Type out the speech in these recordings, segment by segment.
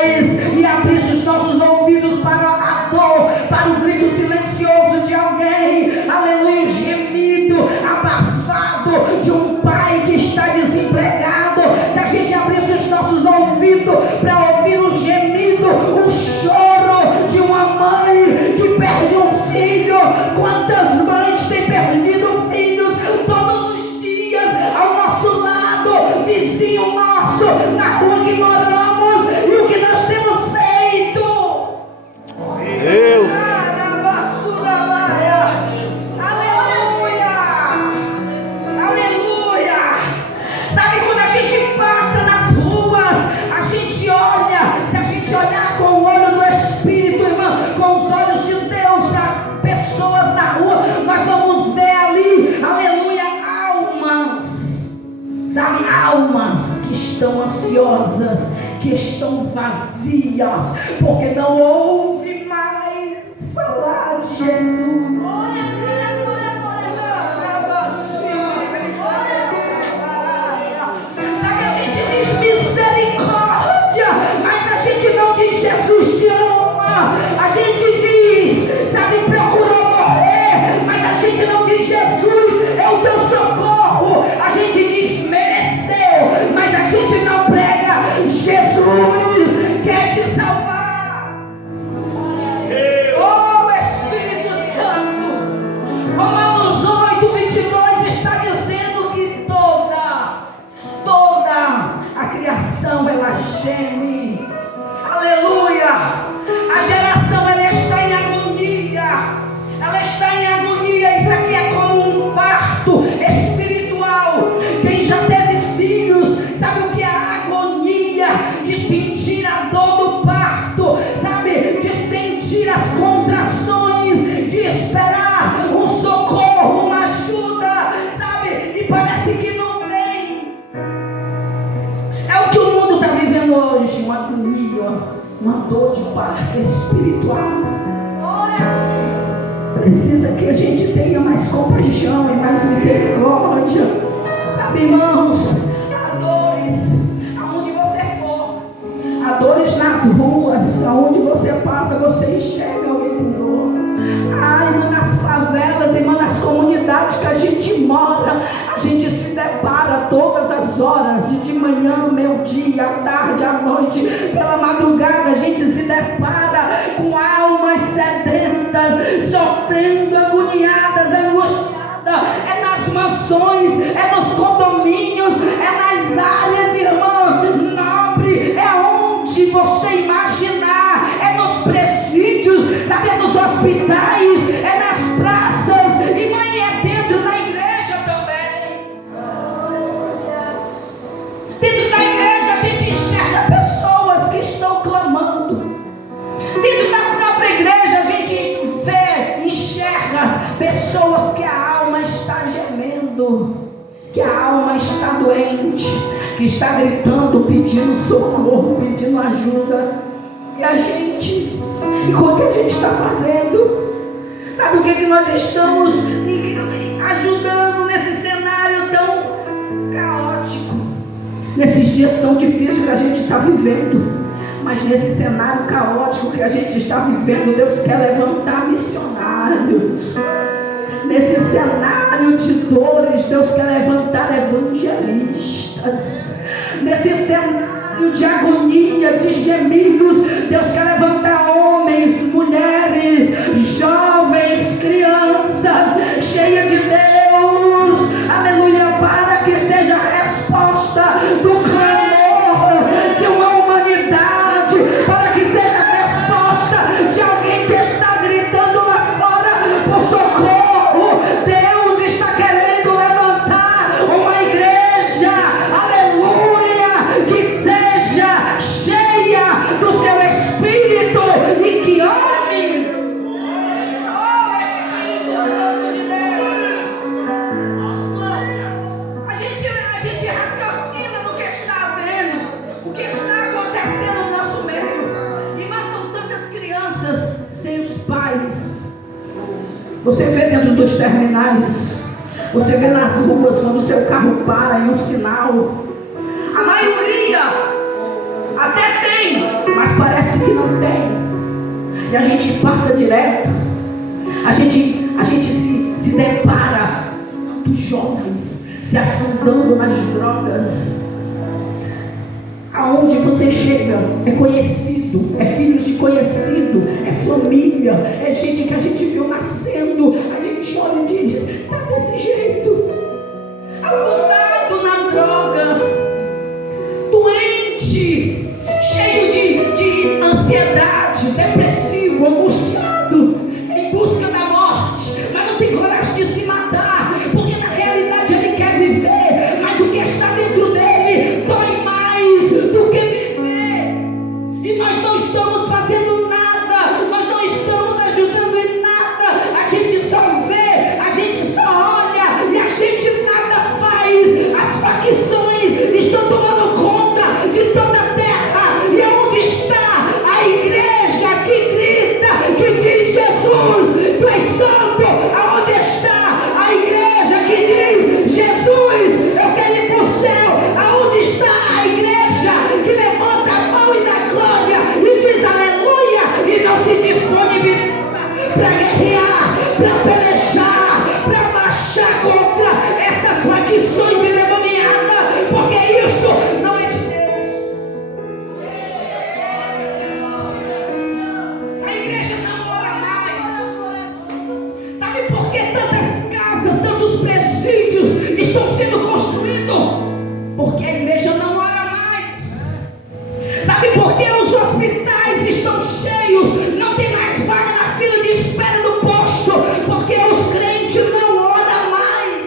mais e abrisse os nossos ouvidos para a dor, para o grito silencioso de alguém, aleluia, gemido, abafado de um pai que está desempregado. Se a gente abrisse os nossos ouvidos para ouvir o gemido, o choro de uma mãe que perde um filho. Quantas mães têm perdido filhos todos os dias ao nosso lado, vizinho nosso, na rua que moramos, e o que nós temos feito? Deus. Aleluia, aleluia. Sabe, quando a gente passa nas ruas, a gente olha, se a gente olhar com o olho do Espírito, irmão, com os olhos de Deus para pessoas na rua, nós vamos ver ali, aleluia, almas, sabe, almas que estão ansiosas, que estão vazias, porque não ouve mais falar de Jesus. Sabe, a gente diz misericórdia, mas a gente não diz Jesus te ama. A gente diz, sabe, procurou morrer, mas a gente não diz Jesus é o teu socorro. A gente diz mereceu, mas a gente não prega Jesus quer te salvar. Oh Espírito Santo, Romanos 8:22 está dizendo que toda a criação ela geme, aleluia. A geração ela está em agonia, isso aqui é como um parto espiritual. Quem já teve filhos sabe o que é a agonia, de sentir a dor do parto, sabe, de sentir as contrações, de esperar um socorro, uma ajuda, sabe, e parece que não vem. É o que o mundo está vivendo hoje, uma agonia, uma dor de parto espiritual. Precisa que a gente tenha mais compaixão e mais misericórdia, sabe, irmãos, há dores aonde você for, há dores nas ruas, aonde você passa, você enxerga alguém com dor. Irmã, nas favelas, irmã, nas comunidades que a gente mora, a gente se depara todas as horas, de manhã, meio-dia, à tarde, à noite, pela madrugada, a gente se depara com almas sedentas, sofrendo, agoniadas, angustiadas. É nas mansões, é nos condomínios, é nas áreas, irmã, nobre, é onde você imaginar, é nos presídios, sabe, é nos hospitais, é nas praças, e mãe, é dentro da igreja também. Dentro da igreja a gente enxerga pessoas que estão clamando. Dentro da própria igreja a gente vê, enxerga pessoas que a alma está gemendo, que a alma está doente, que está gritando, pedindo socorro, pedindo ajuda. E a gente, e como que a gente está fazendo? Sabe o que nós estamos ajudando nesse cenário tão caótico, nesses dias tão difíceis que a gente está vivendo? Mas nesse cenário caótico que a gente está vivendo, Deus quer levantar missionários. Nesse cenário de dores, Deus quer levantar evangelistas. Nesse cenário de agonia, de gemidos, Deus quer levantar homens, mulheres, jovens, crianças, cheias de Deus, aleluia, para que seja a resposta do clamor de uma humanidade, para que seja a resposta de alguém que está gritando lá fora por socorro. Deus está querendo levantar uma igreja, aleluia, que seja cheia do seu Espírito e que ame. Oh, Espírito Santo de Deus. A gente raciocina no que está vendo, o que está acontecendo no nosso meio. E mas são tantas crianças sem os pais. Você vê dentro dos terminais, você vê nas ruas quando o seu carro para em um sinal. A maioria até tem, mas e a gente passa direto. A gente se depara dos jovens se afundando nas drogas. Aonde você chega é conhecido, é filhos de conhecido, é família, é gente que a gente viu nascendo. A gente olha e diz: está desse jeito, afundado na droga, doente, cheio de ansiedade, depressivo, angustiado, em busca da morte, mas não tem coragem de se matar, porque na realidade ele quer viver, mas o que está dentro dele dói mais do que viver. E nós não estamos fazendo nada, nós não estamos ajudando em nada. A gente só vê, a gente só olha e a gente nada faz. As facções estão tomando conta de toda a terra. E onde está a igreja que grita, que diz: Jesus, tu és santo? Aonde está a igreja que diz: Jesus, eu quero ir para o céu? Aonde está a igreja que levanta a mão e dá glória e diz aleluia e não se disponibiliza para guerrear, para pelejar, para marchar contra essas facções endemoniadas? Porque isso não é de Deus. A igreja não ora mais. Sabe por que tantas casas, tantos presídios estão sendo construídos? Porque a igreja não ora mais. Sabe por que os hospitais estão cheios? Não tem mais vaga na fila de espera do posto, porque os crentes não oram mais.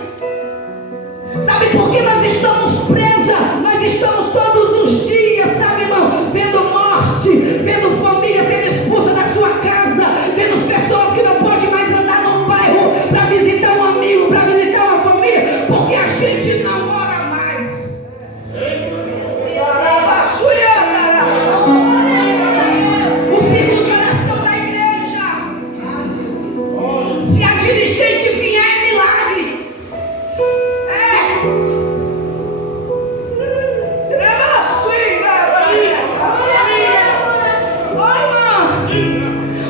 Sabe por que nós estamos presas? Nós estamos todos os dias, sabe, irmão, vendo morte, vendo família sendo expulsa da sua casa, vendo pessoas que não podem mais andar no bairro para visitar um amigo, para visitar uma família, porque a gente não ora mais. O ciclo de oração da igreja, se a dirigente vier, é milagre.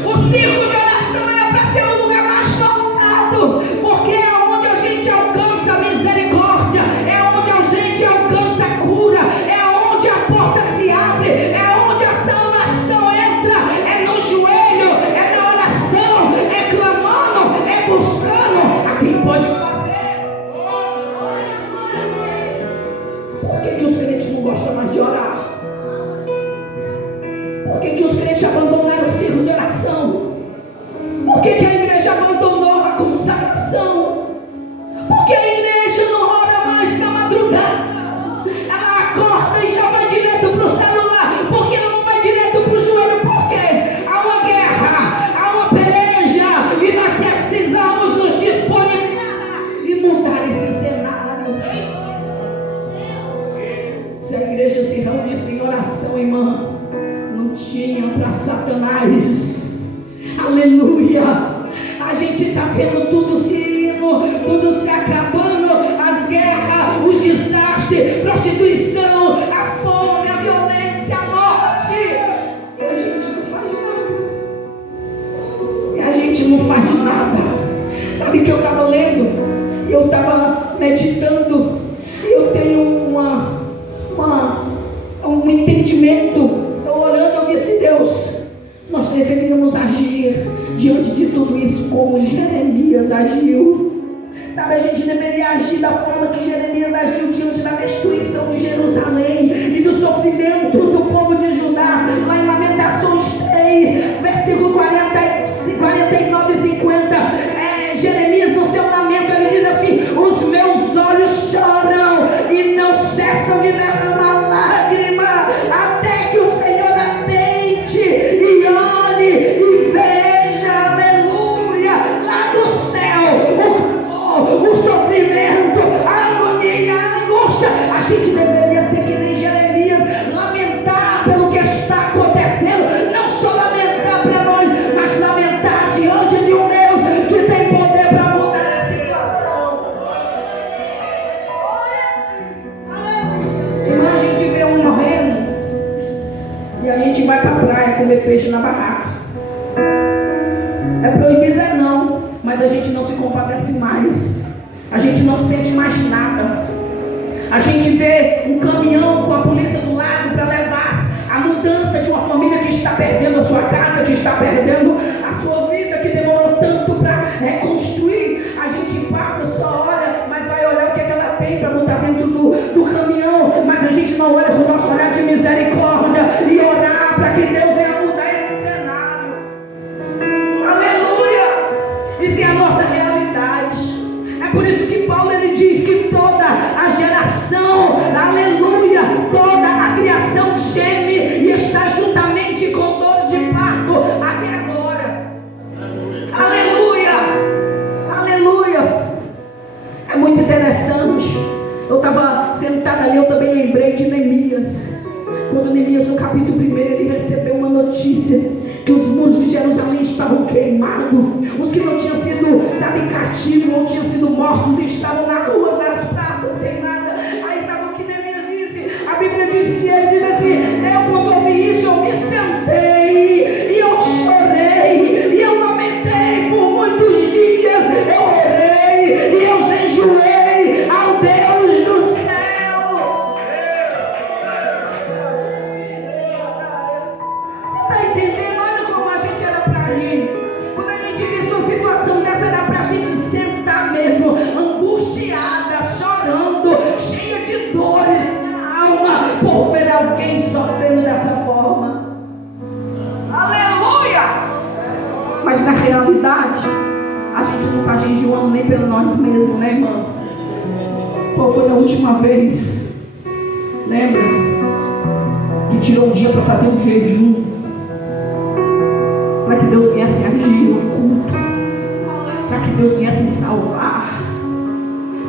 O círculo de oração era para ser o lugar mais lotado, porque é onde a gente alcança a misericórdia, é onde a gente alcança a cura, é onde a porta se abre, é onde a salvação entra. É no joelho, é na oração, é clamando, é buscando a quem pode fazer. Por que os crentes não gostam mais de orar? Por que os crentes abandonaram o círculo de oração? Por que a igreja abandonou a consagração? Porque a igreja não ora mais na madrugada. Ela acorda e já vai direto para o celular. Por que não vai direto para o joelho? Porque há uma guerra, há uma peleja, e nós precisamos nos disponibilizar e mudar esse cenário. Se a igreja se reunisse em oração, irmã, não tinha para Satanás. Aleluia. A gente está vendo tudo se indo, tudo se acabando, as guerras, os desastres, prostituição, a fome, a violência, a morte, e a gente não faz nada. E a gente não faz nada. Sabe o que eu estava lendo? Eu estava meditando, e eu tenho um entendimento. Orando, eu disse: Deus, nós deveríamos agir diante de tudo isso como Jeremias agiu. Sabe, a gente deveria agir da forma que Jeremias agiu diante da destruição de Jerusalém e do sofrimento do povo de Judá. Lá em Lamentações 3, versículo 49 e 50, Jeremias, no seu lamento, ele diz assim: os meus olhos choram e não cessam de derramar lágrima, até que o Senhor atente e olhe e veja, aleluia, lá do céu, o sofrimento, a agonia, a angústia. A gente deveria ser que nem Jeremias, lamentar pelo que está acontecendo, não só lamentar para nós, mas lamentar diante de um Deus que tem poder para mudar a situação. Irmã, a gente vê um morrendo e a gente vai para a praia comer peixe na barraca. É proibido, é não, mas a gente não se compadece mais. A gente não sente mais nada. A gente vê um caminhão com a polícia do lado para levar a mudança de uma família que está perdendo a sua casa, que está perdendo a sua vida, que demorou tanto para reconstruir. A gente passa, só olha, mas vai olhar o que ela tem para botar dentro do caminhão. Mas a gente não olha com o nosso olhar de misericórdia e orar para que Deus venha mudar esse cenário. Aleluia! Isso é a nossa realidade. É por isso que Paulo ele diz que toda a geração, aleluia, toda a criação geme e está juntamente com dores de parto até agora. Aleluia, aleluia. É muito interessante. Eu estava sentada ali, eu também lembrei de Neemias. Quando Neemias no capítulo 1 ele recebeu uma notícia que os muros de Jerusalém estavam queimados, os que não tinham sido, cativos ou tinham sido mortos estavam na rua, nas praças, sem nada. Aí sabe o que Neemias disse? A Bíblia diz que ele diz assim: eu quando ouvi isso eu me sentei e eu chorei e eu lamentei por muitos dias, eu orei e eu jejuei ao Deus do céu. Você está entendendo? Olha como a gente era para rir. Quando a gente visse uma situação dessa, era para a gente sentar mesmo, angustiada, chorando, cheia de dores na alma, por ver alguém sofrendo dessa forma. Aleluia! Mas na realidade, a gente não está jejuando nem pelo nós mesmos, né, irmão? Qual foi a última vez? Lembra? Que tirou um dia para fazer um jejum, para que Deus viesse agir no culto, para que Deus viesse salvar,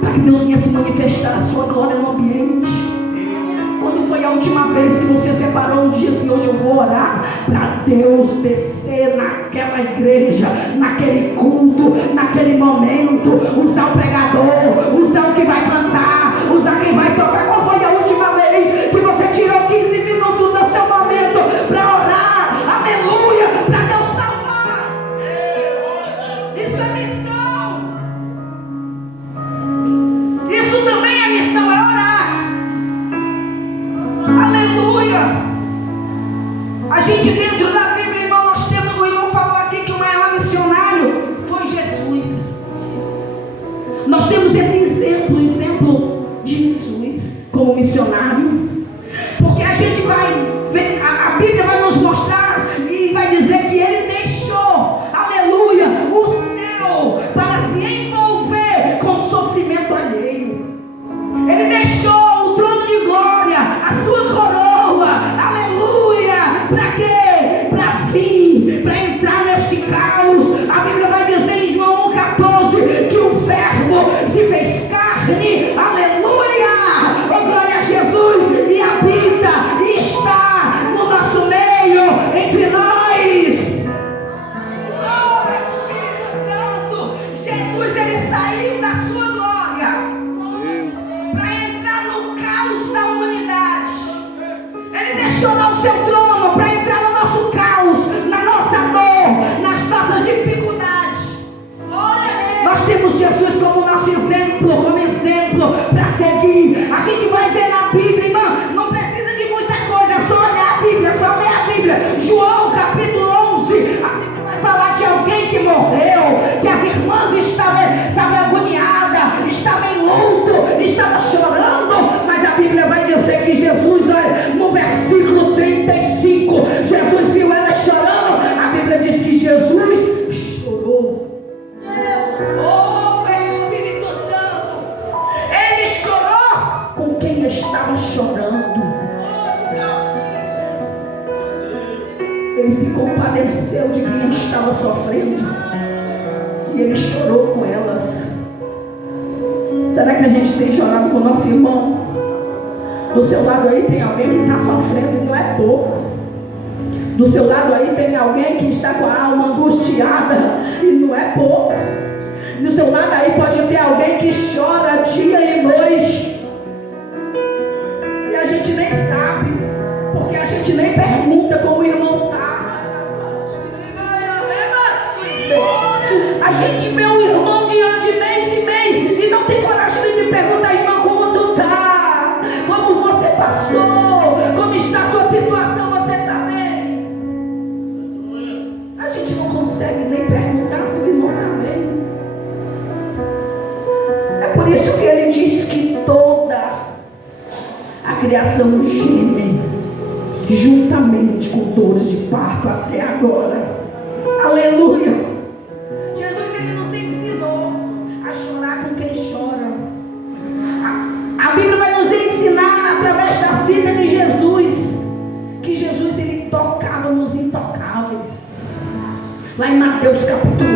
para que Deus viesse manifestar a sua glória no ambiente. Quando foi a última vez que você separou um dia assim: hoje eu vou orar para Deus descer naquela igreja, naquele culto, naquele momento, usar o pregador, usar o que vai cantar, usar quem vai tocar? Qual foi a última vez que você tirou 15 minutos do seu momento para orar? Aleluia! Para Deus salvar. Isso é missão. Isso também é missão, é orar. Aleluia! A gente dentro da Bíblia, irmão, nós temos, o irmão falou aqui que o maior missionário foi Jesus. Nós temos esse exemplo de Jesus como missionário, porque a gente vai ver, a Bíblia vai nos mostrar e vai dizer que ele deixou, aleluia, o céu para se envolver com o sofrimento alheio. Ele deixou o trono de glória, a sua coroa, aleluia, para quê? Para vir, para entrar neste caos. A Bíblia vai dizer em João 1,14 que o verbo se fez carne, aleluia, oh glória a Jesus, e habita, e está no nosso meio, entre nós. Oh Espírito Santo, Jesus ele saiu da sua glória para entrar no caos da humanidade. Ele deixou lá o seu trono para entrar no nosso caos, na nossa dor, nas nossas dificuldades. Nós temos Jesus como nosso exemplo, para seguir. A gente vai ver na Bíblia, irmão, não precisa de muita coisa, é só olhar a Bíblia, só ler a Bíblia. João capítulo 11, a Bíblia vai falar de alguém que morreu, que as irmãs estavam, agoniadas, estavam em luto, estavam chorando, mas a Bíblia vai dizer que Jesus, olha, no versículo 35, Jesus viu ela chorando. A Bíblia diz que Jesus chorou. Oh Espírito Santo, ele chorou com quem estava chorando. Ele se compadeceu de quem estava sofrendo e ele chorou com elas. Será que a gente tem chorado com o nosso irmão? Do seu lado aí tem alguém que está sofrendo e não é pouco. Do seu lado aí tem alguém que está com a alma angustiada e não é pouco. Do seu lado aí pode ter alguém que chora dia e noite. E a gente nem sabe, porque a gente nem pergunta como o irmão está. não tem coragem de me perguntar, irmão, como tu tá? Como você passou? Como está a sua situação? Você está bem? A gente não consegue nem perguntar se o irmão está bem. É por isso que ele diz que toda a criação geme juntamente com dores de parto até agora. Aleluia. Jesus, ele nos ensinou a chorar com quem chora. A Bíblia vai nos ensinar através da vida de Jesus que Jesus, ele tocava nos intocáveis. Lá em Mateus capítulo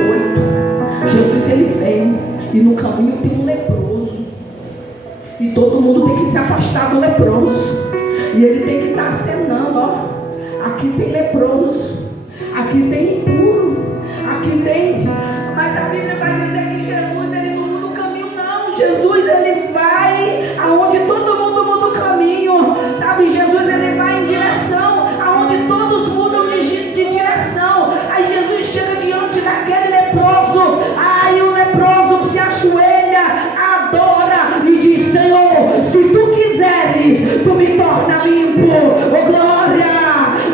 8, Jesus, ele veio e no caminho tem um leproso e todo mundo tem que se afastar do leproso. E ele tem que estar acenando, ó. Aqui tem leproso, aqui tem impuro, aqui tem. Mas a Bíblia vai dizer que Jesus, ele não muda o caminho, não. Jesus, ele vai aonde todo mundo muda o caminho. Sabe, Jesus, ele vai em direção aonde todos mudam de direção. Aí Jesus chega diante daquele leproso. Aí o leproso se ajoelha, adora e diz: Senhor, se tu quiseres, tu me torna limpo. Oh glória!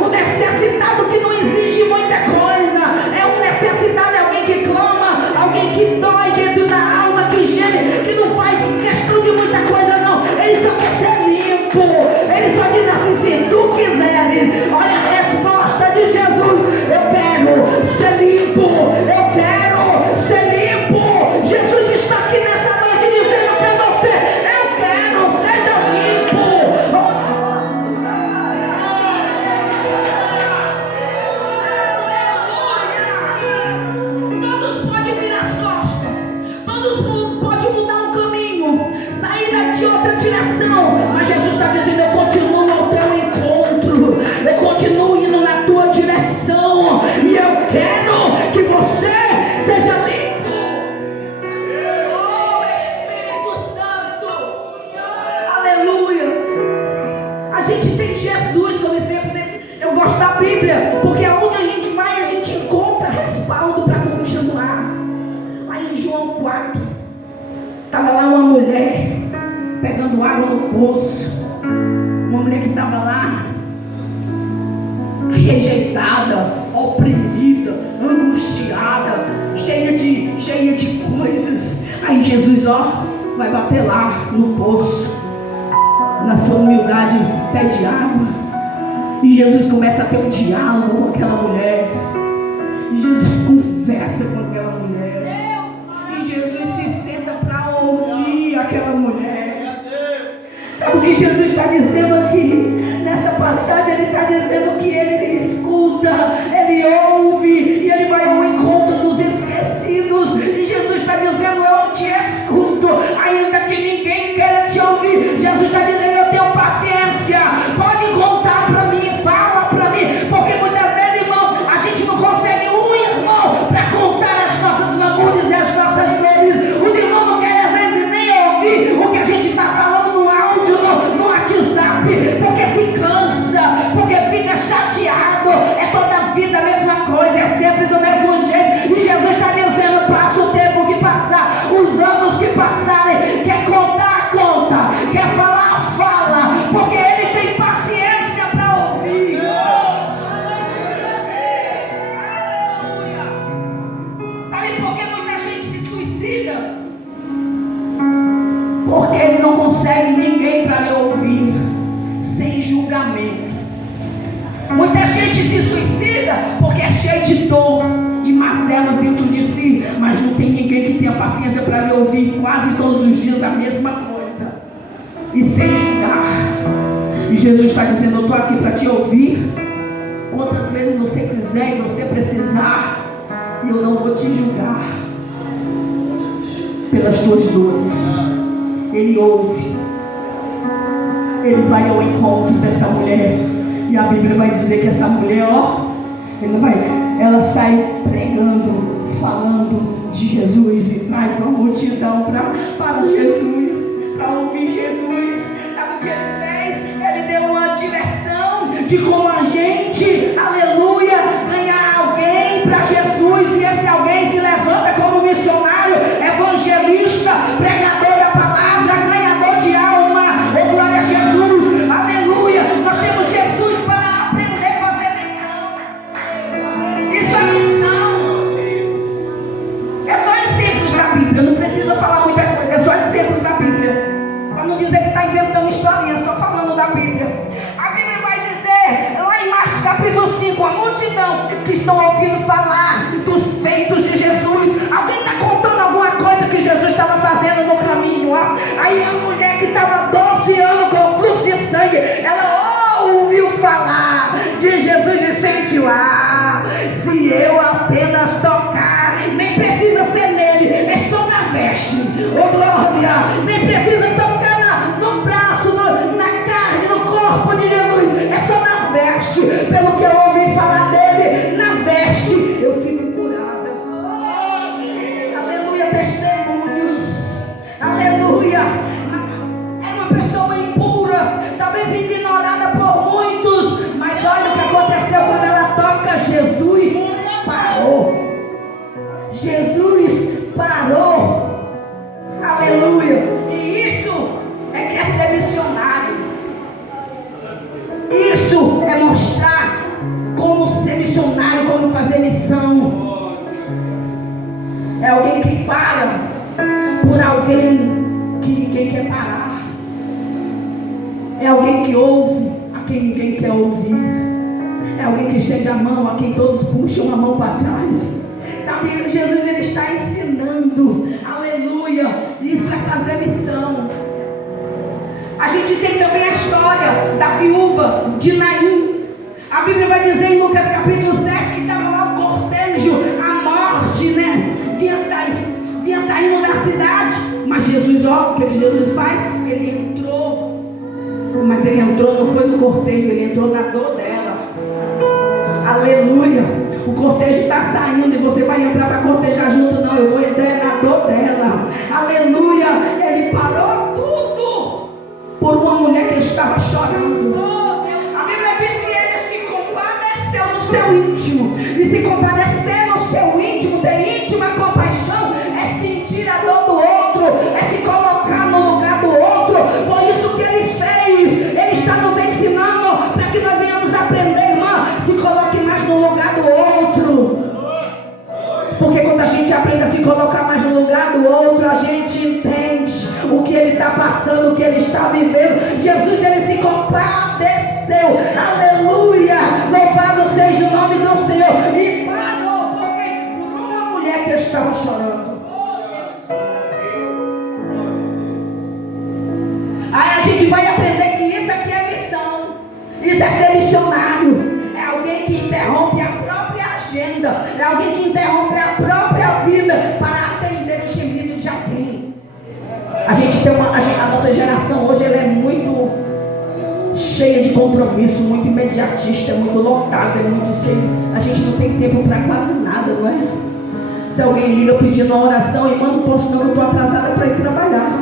O necessitado que não exige muita coisa. É um necessitado, é alguém que clama, alguém que dói dentro da alma, que geme, que não faz questão de muita coisa, não. Ele só quer ser limpo. Ele só diz assim: se tu quiseres. Olha a resposta de Jesus: eu quero ser limpo, eu quero ser limpo. Jesus está aqui nessa noite dizendo para você: eu quero, seja limpo. Todos podem virar as costas, todos podem mudar o caminho, sair de outra direção, mas Jesus está dizendo: eu continuo ao teu encontro, eu continuo indo na tua direção, e eu quero que você seja limpo. Oh Espírito Santo, aleluia. A gente tem Jesus como exemplo, né? Eu gosto da Bíblia, porque aonde a gente vai, a gente encontra respaldo para continuar. Lá em João 4, estava lá uma mulher pegando água no poço. Uma mulher que estava lá rejeitada, oprimida, angustiada, cheia de coisas. Aí Jesus, ó, vai bater lá no poço, na sua humildade, pede água. E Jesus começa a ter um diálogo com aquela mulher. E Jesus conversa com aquela mulher. E Jesus se senta para ouvir aquela mulher. Sabe o que Jesus está dizendo aqui? Nessa passagem ele está dizendo que ele escuta, ele ouve, e ele vai ao encontro dos esquecidos. E Jesus está dizendo: eu te escuto, ainda que ninguém queira te ouvir. Jesus está dizendo: eu tenho paciência, pode contar para mim, fala para mim. Porque muitas vezes, irmão, a gente não consegue um irmão para contar as nossas lamúrias e as nossas dores. Os irmãos não querem às vezes nem ouvir o que a gente está falando no áudio, no WhatsApp, porque se cansa, porque fica chateado. É toda a vida a mesma coisa, é sempre do mesmo jeito. E Jesus está dizendo: passa o tempo que passar, os anos que passarem, quer contar, conta, quer falar, fala, porque ele tem paciência para ouvir. Aleluia. Sabe por que muita gente se suicida? Porque ele não consegue ninguém para lhe ouvir sem julgamento. Muita gente se suicida porque é cheio de dor, de mazelas dentro de si, mas não tem ninguém que tenha paciência para lhe ouvir quase todos os dias a mesma coisa e sem julgar. E Jesus está dizendo: eu estou aqui para te ouvir quantas vezes você quiser e você precisar, e eu não vou te julgar pelas tuas dores. Ele ouve, ele vai ao encontro dessa mulher. E a Bíblia vai dizer que essa mulher, ó, ela sai pregando, falando de Jesus, e traz uma multidão para Jesus, para ouvir Jesus. Sabe o que ele fez? Ele deu uma direção de como a gente, aleluia, ganhar alguém para Jesus. E esse alguém se levanta como missionário, evangelista, pregador multidão que estão ouvindo falar dos feitos de Jesus. Alguém está contando alguma coisa que Jesus estava fazendo no caminho. Aí uma mulher que estava 12 anos com fluxo de sangue, ela ouviu falar de Jesus e sentiu: se eu apenas tocar, nem precisa ser nele, estou na veste, glória, nem precisa tocar no braço, na carne, no corpo de Jesus, é só na veste. Pelo que eu ouvi falar dele, na veste eu fico curada. Aleluia, testemunhos, aleluia. É uma pessoa impura, talvez ignorada por muitos, mas olha o que aconteceu quando ela toca. Jesus parou. Jesus parou. Aleluia. E isso é que é ser missionário. Isso é mostrar como ser missionário, como fazer missão. É alguém que para por alguém que ninguém quer parar. É alguém que ouve a quem ninguém quer ouvir. É alguém que estende a mão a quem todos puxam a mão para trás. Sabe, Jesus ele está ensinando. Aleluia. Isso é fazer missão. A gente tem também a história da viúva de Naim. A Bíblia vai dizer em Lucas capítulo 7 que estava lá o cortejo, a morte, né? Vinha saindo da cidade. Mas Jesus, o que Jesus faz? Ele entrou. Mas ele entrou, não foi no cortejo, ele entrou na dor dela. Aleluia. O cortejo está saindo e você vai entrar para cortejar junto. Não, eu vou entrar na dor dela. Aleluia. Ele parou tudo por uma mulher que estava chorando. A Bíblia diz que ele se compadeceu no seu íntimo. E se compadecer no seu íntimo, ter íntima compaixão, é sentir a dor do outro, é se colocar no lugar do outro. Foi isso que ele fez. Ele está nos ensinando para que nós venhamos aprender, irmã. Se coloque mais no lugar do outro. Porque quando a gente aprende a se colocar mais no lugar do outro, a gente entende o que ele está passando, o que ele está vivendo. Jesus, ele se compadeceu. Aleluia. Louvado seja o nome do Senhor. E parou por uma mulher que estava chorando. Aí a gente vai aprender que isso aqui é missão. Isso é ser missionário. É alguém que interrompe a própria agenda. É alguém que interrompe a própria vida para atender o gemido de alguém. A gente tem a nossa geração hoje ela é muito cheia de compromisso, muito imediatista, muito lotada, muito cheia. A gente não tem tempo para quase nada, não é? Se alguém liga pedindo uma oração, irmã, não posso não, eu estou atrasada para ir trabalhar.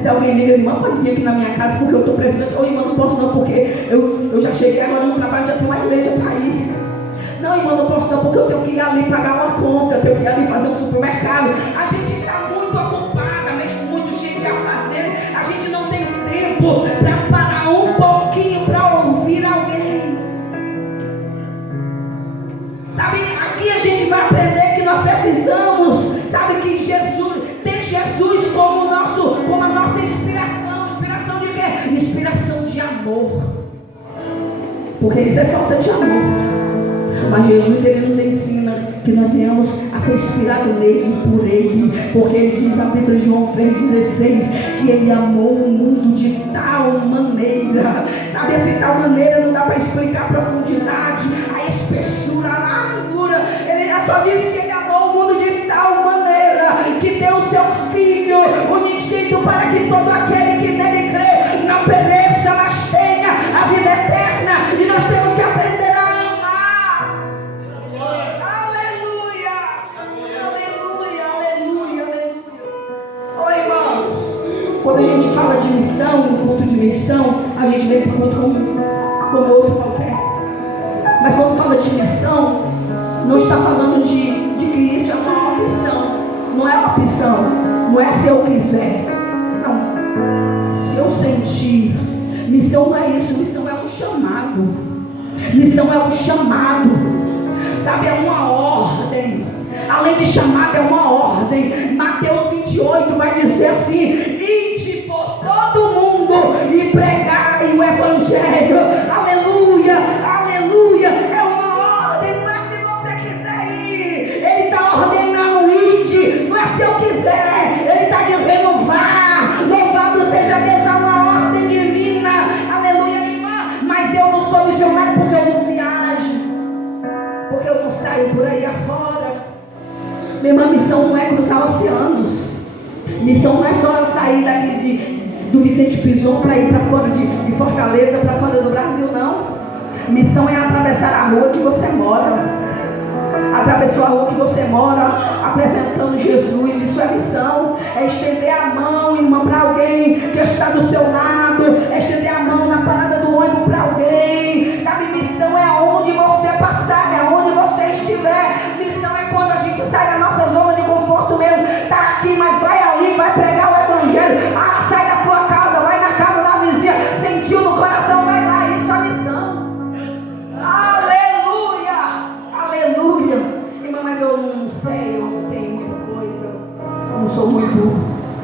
Se alguém liga, irmã, pode vir aqui na minha casa porque eu estou precisando. Ou irmã, não posso não, porque eu já cheguei agora no trabalho, já tem uma igreja para ir. Não, irmã, não posso não, porque eu tenho que ir ali pagar uma conta, eu tenho que ir ali fazer um supermercado. A gente está muito ocupada, muito cheio de afazeres. A gente não tem tempo para parar um pouquinho para ouvir alguém. Sabe, aqui a gente vai aprender que nós precisamos, sabe, que Jesus, ter Jesus como a nossa inspiração. Inspiração de quê? Inspiração de amor. Porque isso é falta de amor. Mas Jesus, ele nos ensina que nós venhamos a ser inspirados nele, por ele. Porque ele diz a Bíblia de João 3,16 que ele amou o mundo de tal maneira. Sabe, essa tal maneira não dá para explicar a profundidade, a espessura, a largura. Ele só diz que ele amou o mundo de tal maneira que deu o seu Filho unigênito para que todo aquele que nele crê não pereça, mas tenha a vida eterna. E nós temos que aprender a amar. Aleluia, aleluia, aleluia, aleluia. Oi, irmão. Quando a gente fala de missão, um culto de missão, a gente vem para o culto como outro qualquer. Mas quando fala de missão, não está falando de que isso é uma opção. Não é uma opção. Não é se eu quiser. Não. Se eu sentir. Missão não é isso. Missão é um chamado. Missão é um chamado. Sabe, é uma ordem. Além de chamado, é uma ordem. Mateus 28 vai dizer assim: ide por todo mundo e pregai o evangelho. Aleluia, aleluia. É uma porque eu não saio por aí afora. Minha irmã, missão não é cruzar oceanos. Missão não é só eu sair daqui do Vicente Pison para ir para fora de Fortaleza, para fora do Brasil, não. Missão é atravessar a rua que você mora. Atravessou a rua que você mora, apresentando Jesus. Isso é missão. É estender a mão, irmão, para alguém que está do seu lado. É estender a mão na parada do ônibus para alguém. Sabe, missão é onde você passar, é onde você estiver. Missão é quando a gente sai da nossa zona de conforto mesmo. Tá aqui, mas vai ali, vai pregar o evangelho. Ah, sai da tua casa, vai na casa da vizinha. Sentiu no coração, vai lá. Isso é missão. Aleluia, aleluia. Irmã, mas eu não sei, eu não tenho muita coisa. Eu não sou muito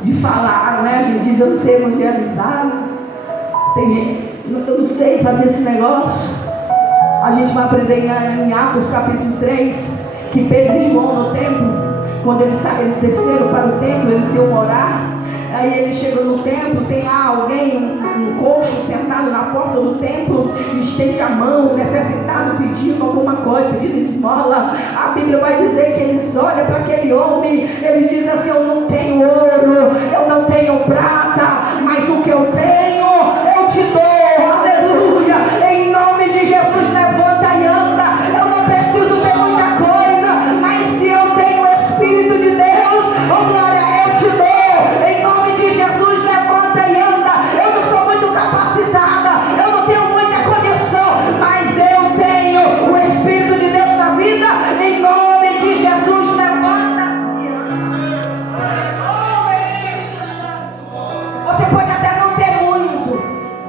de falar, né? A gente diz, eu não sei evangelizar. Eu não sei fazer esse negócio. A gente vai aprender em Atos capítulo 3 que Pedro e João no templo, quando eles desceram para o templo, eles iam orar. Aí eles chegam no templo, tem lá alguém, um coxo sentado na porta do templo, e estende a mão, necessitado, pedindo alguma coisa, pedindo esmola. A Bíblia vai dizer que eles olham para aquele homem, eles dizem assim: eu não tenho ouro, eu não tenho prata, mas o que eu tenho, eu te dou. Aleluia, em nome de Jesus, levanta e anda. Eu não preciso ter muita coisa, mas se eu tenho o Espírito de Deus, oh glória, eu te dou. Em nome de Jesus, levanta e anda. Eu não sou muito capacitada, eu não tenho muita condição, mas eu tenho o Espírito de Deus na vida. Em nome de Jesus, levanta e anda. Oh, Espírito Santo. Você pode até não ter muito,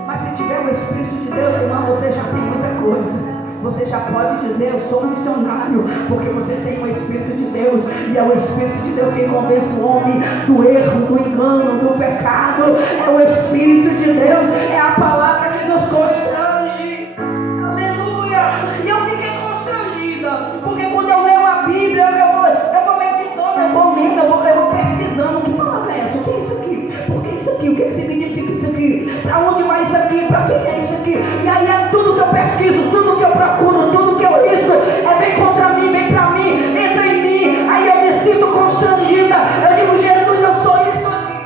mas se tiver o Espírito de Deus, irmão, você já tem muita coisa. Você já pode dizer: eu sou um missionário, porque você tem o Espírito de Deus. E é o Espírito de Deus que convence o homem do erro, do engano, do pecado. É o Espírito de Deus, é a palavra que nos constrange. Aleluia. E eu fiquei constrangida, porque quando eu leio a Bíblia, eu vou meditando, eu vou lendo, eu vou pesquisando. Que palavra é essa? O que é isso aqui? Por que isso aqui? O que significa isso aqui? Para onde vai isso aqui? Para quem é isso aqui? E aí é tudo que eu pesquiso, tudo que eu procuro, tudo que eu risco, vem contra mim, vem para mim, entra em mim. Aí eu me sinto constrangida. Eu digo: Jesus, eu sou isso aqui.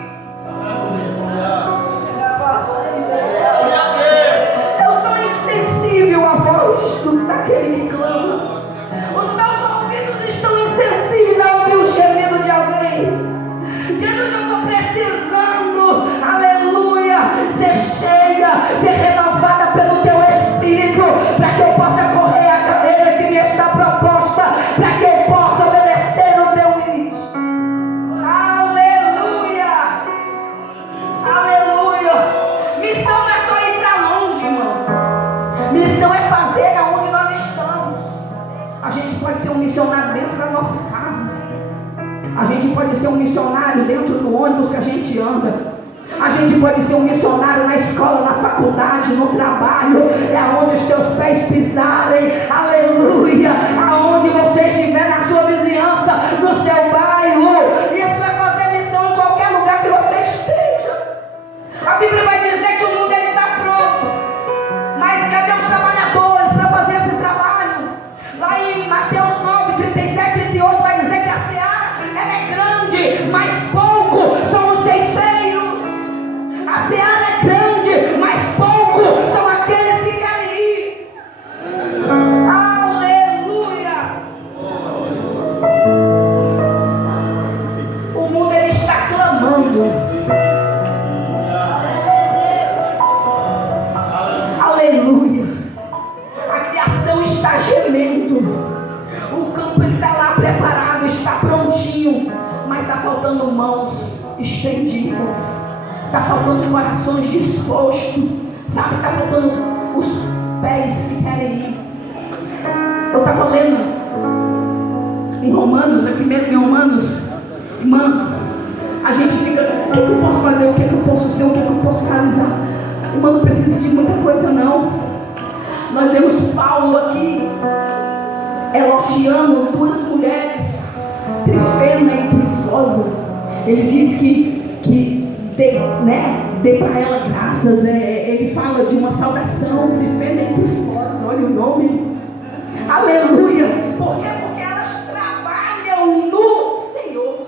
Eu estou insensível à voz daquele que clama. Os meus ouvidos estão insensíveis a ouvir o gemido de alguém. Jesus, eu estou precisando, aleluia, ser cheia, ser renovada pelo teu Espírito, para que eu possa correr a carreira que me está proposta, para que eu possa obedecer o teu id. Aleluia, aleluia. Missão não é só ir para longe, irmão. Missão é fazer aonde nós estamos. A gente pode ser um missionário dentro da nossa casa. A gente pode ser um missionário dentro do ônibus que a gente anda. A gente pode ser um missionário na escola, na faculdade, no trabalho. É aonde os teus pés pisarem. Aleluia. Aonde você estiver, na sua vizinhança, no seu bairro. Isso é fazer missão em qualquer lugar que você esteja. A Bíblia vai dizer que o mundo está pronto, mas cadê os trabalhadores para fazer esse trabalho? Lá em Mateus 9, 37, 38 vai dizer que a seara, ela é grande, mas pouco são os ceifeiros. A seara é grande, mas pouco são aqueles que querem ir. Aleluia. O mundo, ele está clamando. Aleluia. A criação está gemendo. O campo, ele está lá preparado, está prontinho, mas está faltando mãos estendidas, está faltando corações dispostos, sabe? Está faltando os pés que querem ir. Eu estava lendo em Romanos, aqui mesmo em Romanos, irmã, a gente fica: o que eu posso fazer, o que eu posso ser, o que eu posso realizar? Irmã, não precisa de muita coisa não. Nós vemos Paulo aqui elogiando duas mulheres, Trifena e Trifosa. Ele diz que dê para ela graças. Ele fala de uma saudação, Trifena e Trifosa, olha o nome. Aleluia. Por quê? Porque elas trabalham no Senhor.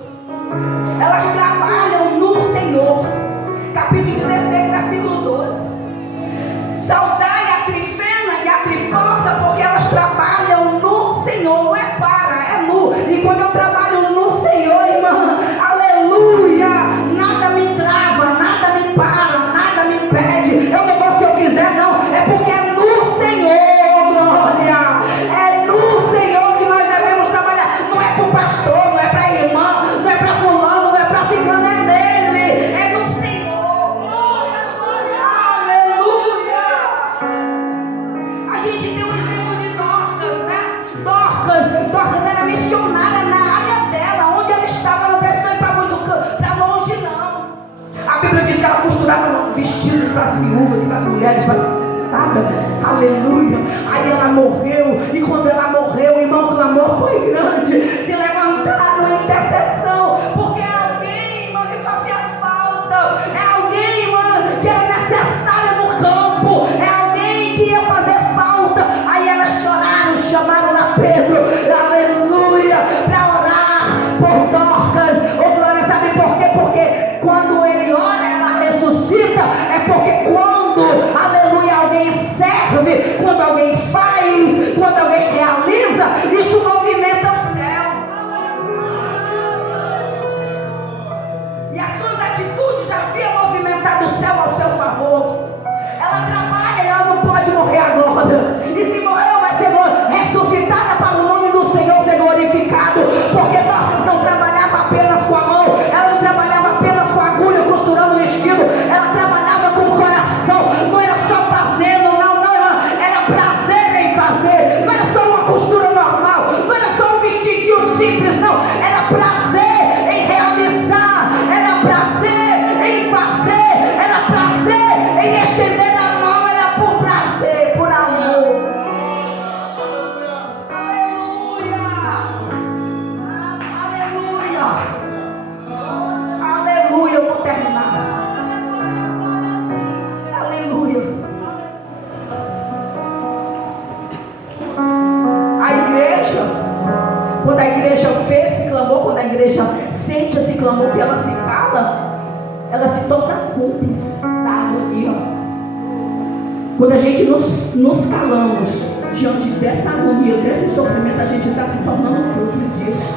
Elas trabalham no Senhor. Capítulo 16, versículo 12. Saudai a Trifena e a Trifosa, porque elas trabalham no Senhor. Não é para, é no. E quando eu trabalho no Senhor, irmã, aleluia, nada me trava, nada me para, nada me impede. Eu não vou se eu quiser, não. É porque é no Senhor, glória. É no Senhor que nós devemos trabalhar. Não é para o pastor, não é para a irmã, não é para fulano, não é para ciclano, é nele. É no Senhor. Aleluia. A gente tem um exemplo de Dorcas, né? Dorcas era missionária na área dela. Onde ela estava, ela não precisou ir para longe, não. A Bíblia diz que ela costurava vestidos para as viúvas, para as mulheres, para as... Aleluia. Aí ela morreu. E quando ela morreu, o irmão, o clamor foi grande. Se levantaram em intercessão. Porque é alguém, irmão, que fazia falta. É alguém, irmão, que era necessário no campo. É alguém que ia fazer falta. Aí elas choraram, chamaram lá Pedro, aleluia, para orar por Dorcas. Oh glória, sabe por quê? Porque quando ele ora, ela ressuscita. É porque quando, aleluia, alguém serve, quando alguém faz, quando alguém realiza, isso movimenta o céu. E as suas atitudes já haviam movimentado o céu ao seu favor. Ela trabalha e ela não pode morrer agora. E se morreu, vai ser ressuscitada para o nome do Senhor ser glorificado. Porque Dorcas não trabalhava apenas com a mão, ela não trabalhava apenas com a agulha, costurando o vestido. Ela trabalhava com o coração. Não era só fazendo, não, era prazer em fazer. Não era só uma costura normal, não era só um vestidinho simples, não. Era prazer em realizar, era prazer em fazer, era prazer em estender a mão, era por prazer, por amor. Aleluia, aleluia, aleluia. Eu vou terminar. Aleluia. A igreja, quando a igreja vê esse clamor, quando a igreja sente esse clamor, que ela se cala, ela se torna cúmplice da agonia. Quando a gente nos calamos diante dessa agonia, desse sofrimento, a gente está se tornando cúmplice disso.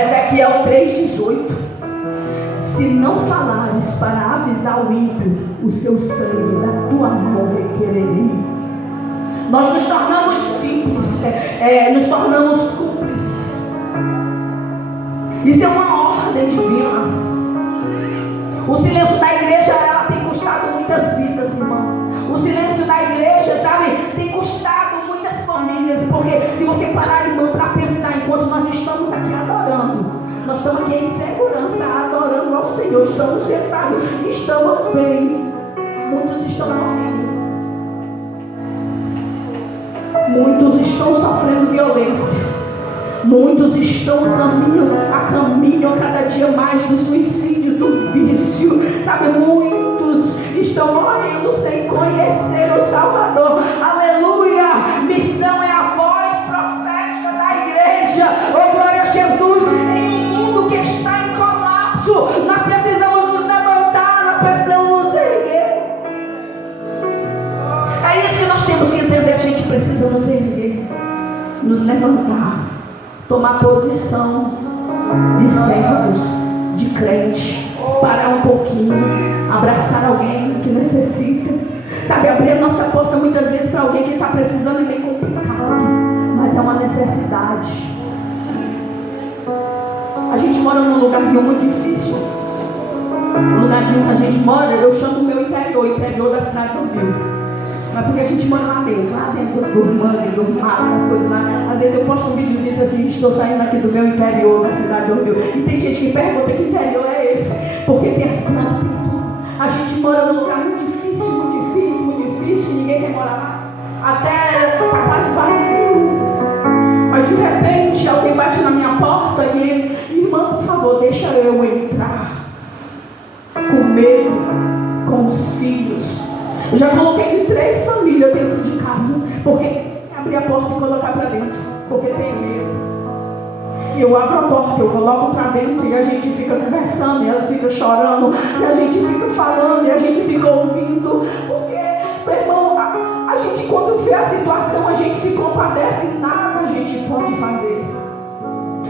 Ezequiel 3,18. Se não falares para avisar o ímpio, o seu sangue da tua mão requererei. Nós nos tornamos simples, nos tornamos cúmplices. Isso é uma ordem divina. O silêncio da igreja, ela tem custado muitas vidas, irmão. O silêncio da igreja, sabe, tem custado muitas famílias. Porque se você parar, irmão, para pensar, enquanto nós estamos aqui adorando, nós estamos aqui em segurança, adorando ao Senhor, estamos sentados, estamos bem. Muitos estão morrendo. Muitos estão sofrendo violência. Muitos estão a caminho cada dia mais do suicídio, do vício. Sabe, muitos estão morrendo sem conhecer o Salvador. Aleluia! Missão é a voz profética da igreja. Oh, glória a Jesus! Em um mundo que está em colapso, nós precisamos nos levantar, nós precisamos nos erguer. É isso que nós temos que entender. A gente precisa nos erguer, nos levantar, tomar posição de servos, de crente, parar um pouquinho, abraçar alguém que necessita, sabe, abrir a nossa porta muitas vezes para alguém que está precisando. É bem complicado, mas é uma necessidade. A gente mora num lugarzinho muito difícil. O lugarzinho que a gente mora, eu chamo o meu interior da cidade do Rio. Mas porque a gente mora lá dentro do mangue, do mar, as coisas lá. Às vezes eu posto um vídeo disso assim: estou saindo aqui do meu interior, da cidade do Rio. E tem gente que pergunta: que interior é esse? Porque tem as plantas, tem tudo. A gente mora num lugar muito difícil, muito difícil, muito difícil. E ninguém quer morar lá. Até está quase vazio. Mas de repente alguém bate na minha porta e: irmã, por favor, deixa eu entrar. Com medo, com os filhos. Eu já coloquei de 3 famílias dentro de casa, porque abrir a porta e colocar para dentro, porque tem medo. E eu abro a porta, eu coloco para dentro e a gente fica conversando, e elas ficam chorando, e a gente fica falando, e a gente fica ouvindo. Porque, meu irmão, a gente quando vê a situação, a gente se compadece, nada a gente pode fazer.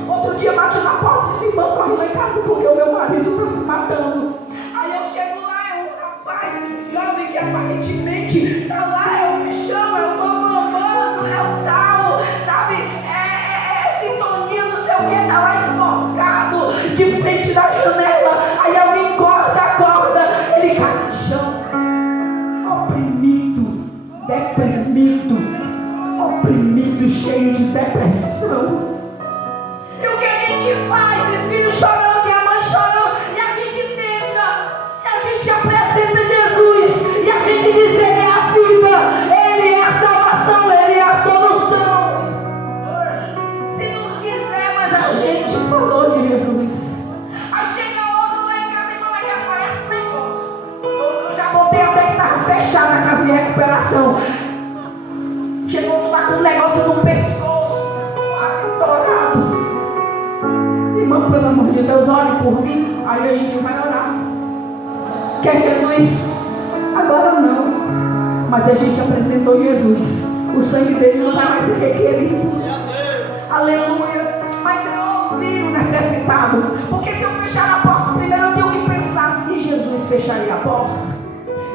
Outro dia bate na porta e disse: irmã, corre lá em casa porque o meu marido está se matando. Aí eu chego lá, é um rapaz, um jovem que aparentemente está lá, eu me chamo, é o mamãe, é o tal, sabe? É sintonia, não sei o que, está lá enforcado de frente da janela. Aí alguém corta a corda, ele cai no chão, oprimido, deprimido, cheio de depressão. E o que a gente faz? E filho chorando, e a mãe chorando, e a gente tenta, e a gente apresenta Jesus, e a gente diz: Ele é a vida, Ele é a salvação, Ele é a solução. Se não quiser, mas a gente falou de Jesus. Aí chega outro lá em casa, e como é que aparece um negócio? Eu já botei até que estava fechada a casa de recuperação. Chegou lá com um negócio no pescoço, quase estourado. Irmão, pelo amor de Deus, ore por mim. Aí a gente vai orar. Quer Jesus? Agora não. Mas a gente apresentou Jesus. O sangue dele não vai mais ser requerido. Aleluia. Mas é ouvir o necessitado. Porque se eu fechar a porta, primeiro eu tenho que pensar se Jesus fecharia a porta.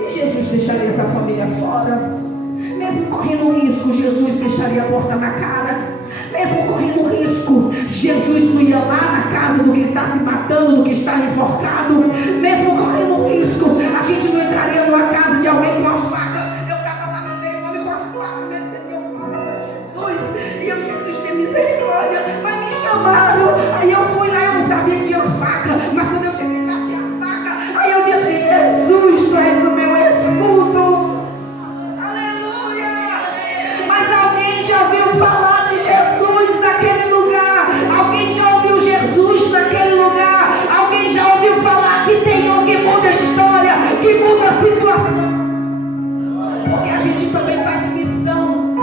E Jesus deixaria essa família fora. Mesmo correndo risco, Jesus fecharia a porta na cara. Mesmo correndo risco, Jesus não ia lá na casa do que está se matando, do que está enforcado. Mesmo correndo risco, a gente não entraria numa casa de alguém com a faca. Eu estava lá no meio, com a faca, meteu o pau para Jesus. E eu: Jesus, tem misericórdia. Mas me chamaram. Aí eu fui lá, eu não sabia que tinha faca. Mas quando eu cheguei lá, tinha faca. Aí eu disse: Jesus, tu és o meu escudo. Já ouviu falar de Jesus naquele lugar? Alguém já ouviu Jesus naquele lugar? Alguém já ouviu falar que tem um que muda a história, que muda a situação? Porque a gente também faz missão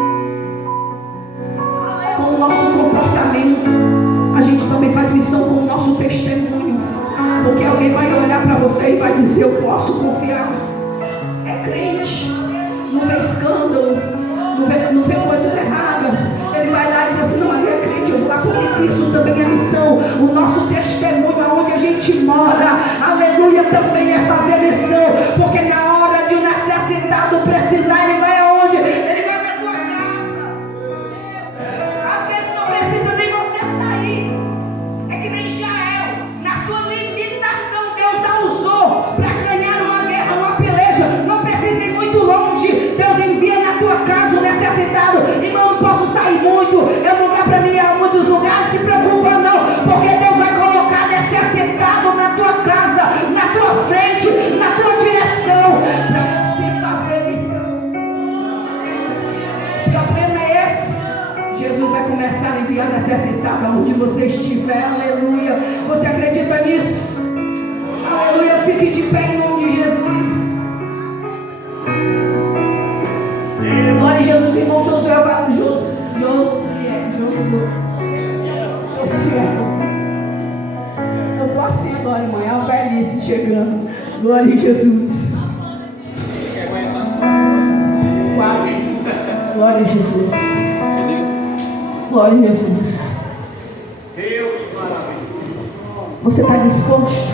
com o nosso comportamento. A gente também faz missão com o nosso testemunho. Porque alguém vai olhar para você e vai dizer: eu posso confiar. É crente, não vê escândalo, não vê coisas erradas. Ele vai lá e diz assim: não, ele é crente, eu vou lá, porque isso também é missão. O nosso testemunho, aonde a gente mora, aleluia, também é fazer missão. Porque na hora de um necessitado precisar, ele vai aonde? Ele vai para a tua casa. Às vezes não precisa nem você sair. É que nem Israel, na sua limitação, Deus a usou para ganhar uma guerra, uma peleja. Não precisa ir muito longe. Deus envia na tua casa o necessitado. Irmão, não posso sair muito, eu não dá para mim ir a muitos lugares. Se preocupa não, porque Deus vai colocar necessitado na tua casa, na tua frente, na tua direção, para você fazer missão. O problema é esse: Jesus vai começar a enviar necessitado aonde você estiver. Aleluia. Você acredita nisso? Aleluia. Fique de pé em nome de Jesus. Glória a Jesus, irmão Josué. Eu tô assim agora, irmã. É uma velhice chegando. Glória a Jesus. Quase. Glória a Jesus. Glória a Jesus. Deus maravilhoso. Você está disposto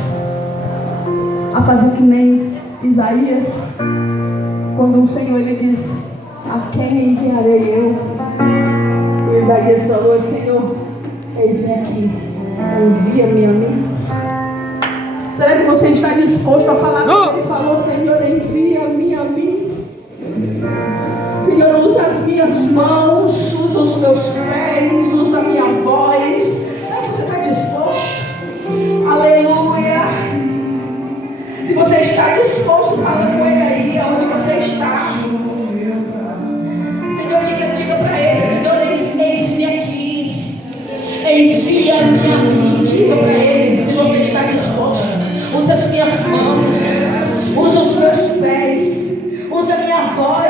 a fazer que nem Isaías, quando o Senhor ele disse: a quem enviarei eu? E Isaías falou: Senhor, eis-me aqui, envia-me a mim. Será que você está disposto a falar como ele falou? Senhor, envia-me a mim. Senhor, usa as minhas mãos, usa os meus pés, usa a minha voz. Será que você está disposto? Aleluia. Se você está disposto, fala com ele aí, onde você está. Senhor, diga para ele: Senhor, eis-me aqui, envia-me a mim. Diga para ele, se você está disposto. Usa as minhas mãos, usa os meus pés, usa a minha voz.